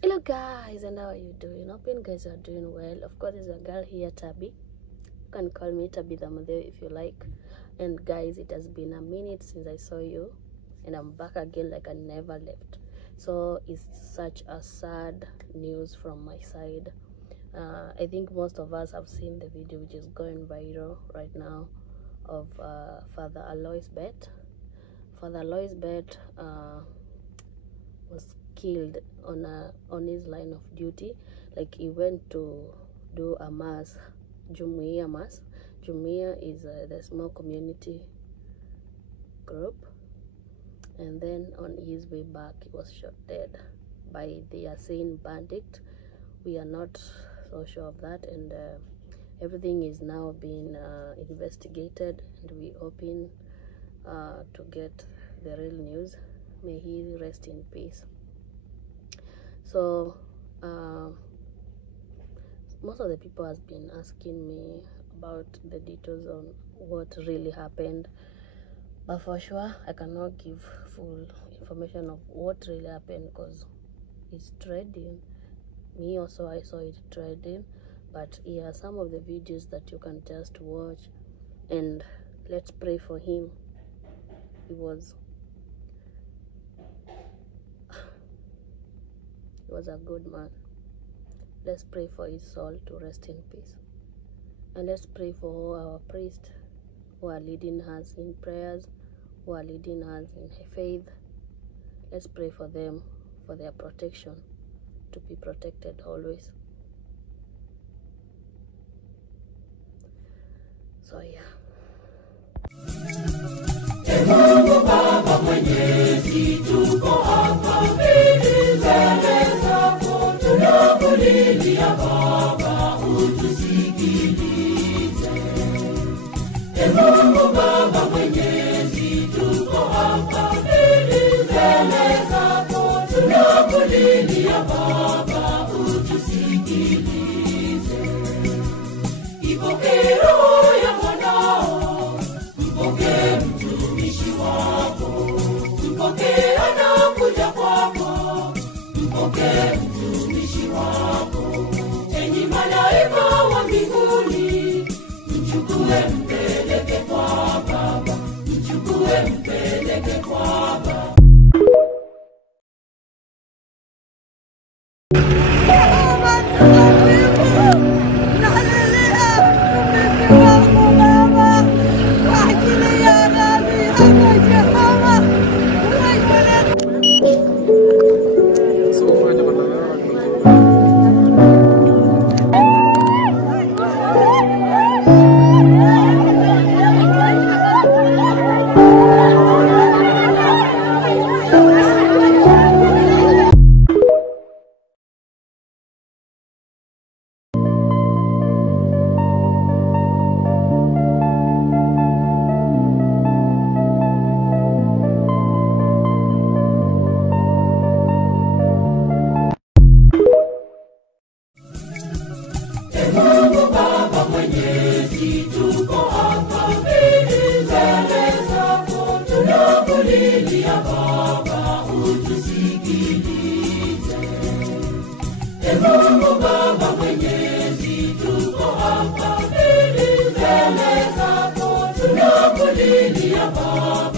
Hello guys, and how are you doing? Hope you guys are doing well. Of course, there's a girl here, Tabby. You can call me Tabby the Mother if you like. And guys, it has been a minute since I saw you, and I'm back again like I never left. So it's such a sad news from my side. I think most of us have seen the video which is going viral right now of Father Alois Bet. Father Alois Bet was killed on his line of duty. Like, he went to do a mass, Jumuiya mass. Jumuiya is the small community group, and then on his way back he was shot dead by the Yasin bandit. We are not so sure of that, and everything is now being investigated, and we hoping to get the real news. May he rest in peace. So most of the people has been asking me about the details on what really happened, but for sure I cannot give full information of what really happened because it's trending. Me also, I saw it trending, but here are some of the videos that you can just watch, and let's pray for him. He was a good man. Let's pray for his soul to rest in peace, and let's pray for all our priests who are leading us in prayers, who are leading us in faith. Let's pray for them, for their protection, to be protected always. So yeah. Mungu Baba Mwenyezi, tuko hapa mbele zako, tunakulilia Baba, utusikilize. Mungu Baba Mwenyezi, tuko hapa mbele zako, tunakulilia Baba, utusikilize. Ipokee roho ya mwanao, mpokee mtumishi wako, mpokee anakuja kwako, mpokee mtumishi wako. Enyi malaika wa mbinguni, mchukue mpeleke kwa Baba, mchukue mpeleke kwa Baba. Mungu Baba Mwenyezi, tuko hapa mbele zako, tunakulilia Baba, utusikilize. Mungu Baba Mwenyezi, tuko hapa mbele zako, tunakulilia Baba,